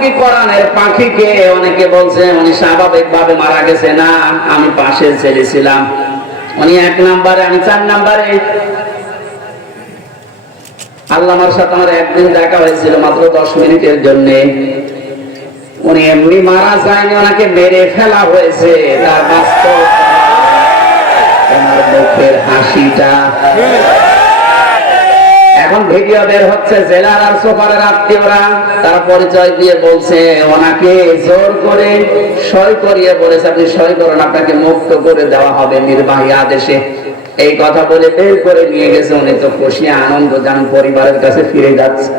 কি কোরআনের পাখিকে অনেকে বলছে উনি স্বাভাবিকভাবে মারা গেছে, না, আমি পাশে ছেড়েছিলাম, উনি 1 নম্বরে, আমি 4 নম্বরে। আল্লামার সাথে আমার একদিন দেখা হয়েছিল মাত্র 10 মিনিটের জন্য। উনি এমনি মারা যায়নি, ওনাকে মেরে ফেলা হয়েছে। তার বাস্তব আমার মুখের হাসিটা এখন ভিডিও বের হচ্ছে, জেলার আর সুপারের আত্মীয়রা তারা পরিচয় দিয়ে বলছে ওনাকে জোর করে সই করিয়ে বলেছে আপনি সই করুন, আপনাকে মুক্ত করে দেওয়া হবে নির্বাহী আদেশে। এই কথা বলে বের করে নিয়ে গেছে। উনি তো খুশি আনন্দ জান পরিবারের কাছে ফিরে যাচ্ছে।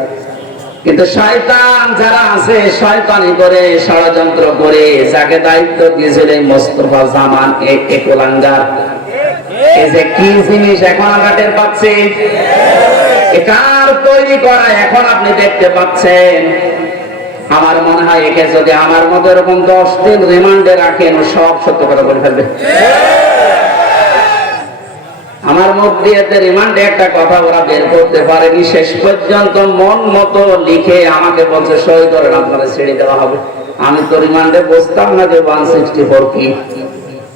কিন্তু শয়তান যারা আছে শয়তানি করে ষড়যন্ত্র করে যাকে দায়িত্ব দিয়েছিল মোস্তফা জামান একলাঙ্গার, এই যে কি জিনিস এখন আমরা টের পাচ্ছি, কার তৈরি করা এখন আপনি দেখতে পাচ্ছেন। আমার মনে হয় একে যদি আমার মতো এরকম 10 দিন রিমান্ডে রাখেন ও সব সত্য কথা বলে ফেলবে। আমার মুখ দিয়ে রিমান্ডে একটা কথা ওরা বের করতে পারেনি, শেষ পর্যন্ত মন মতো লিখে আমাকে বলছে সই করেন আপনারা ছেড়ে দেওয়া হবে। আমি তো রিমান্ডে বসতাম না যে 164 কি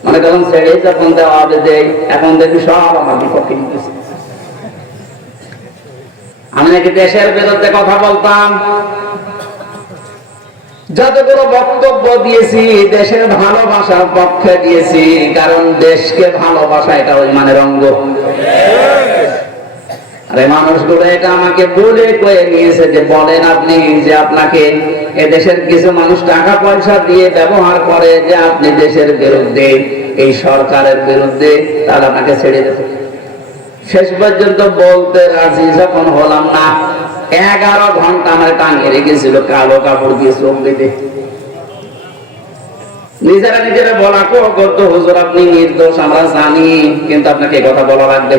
মানে তখন ছেড়ে যখন দেওয়া হবে দেয়, এখন দেখি সব আমার বিপক্ষে নিতেছে। আমি নাকি দেশের বিরুদ্ধে কথা বলতাম, যতগুলো বক্তব্য দিয়েছি দেশের ভালোবাসার পক্ষে দিয়েছি, কারণ দেশকে ভালোবাসা এটা ওই মানের অঙ্গ। আরে মানুষগুলো এটা আমাকে বলে কয়ে নিয়েছে যে বলেন আপনি যে আপনাকে এদেশের কিছু মানুষ টাকা পয়সা দিয়ে ব্যবহার করে যে আপনি দেশের বিরুদ্ধে, এই সরকারের বিরুদ্ধে, তাহলে আপনাকে ছেড়ে দেবে। শেষ পর্যন্ত বলতে রাজি যখন হলাম না, 11 ঘন্টা আমার টাঙিয়ে রেখেছিল কালো কাপড় দিয়ে চোখ বেঁধে। নিজেরা নিজেরা বলা করতো হুজুর আপনি নির্দোষ আমরা জানি, কিন্তু আপনাকে কথা বলা লাগবে।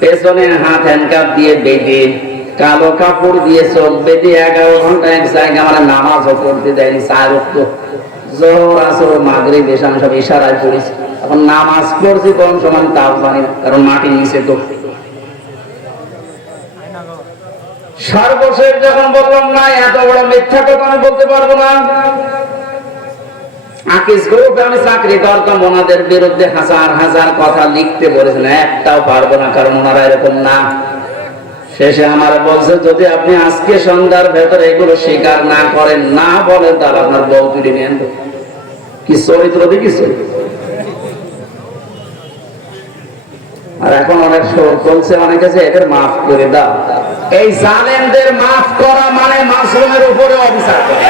পেছনে হাত হ্যান্ডকাপ দিয়ে বেঁধে কালো কাপড় দিয়ে চোখ বেঁধে 11 ঘন্টা এক জায়গায় আমার নামাজও পড়তে দেয়নি। 4 ওয়াক্ত জোহর আসর মাগরিব এশা আমি সব ইশারায় পড়েছি। এখন নামাজ পড়ছি কোন সময় তাও জানি না, কারণ মাটি নিচে তো। সর্বশেষ যখন বললাম না এত বড় মিথ্যা কথা আমি বলতে পারবো না, আকিস গ্রুপে আমি চাকরি করতাম, ওনাদের বিরুদ্ধে হাজার হাজার কথা লিখতে বলেছেন, একটাও পারবো না, কারণ ওনারা এরকম না। শেষে আমার বলছে যদি আপনি আজকে সন্ধ্যার ভেতরে এগুলো স্বীকার না করেন, না বলেন, তাহলে আপনার বউ তুলে নিয়ে আনবো। কি চরিত্র দেখিস। আর এখন অনেক বলছে অনেকে যে এদের মাফ করে দাও। এই জালেমদের মাফ করা মানে মাসুমের উপরে অবিচার করা।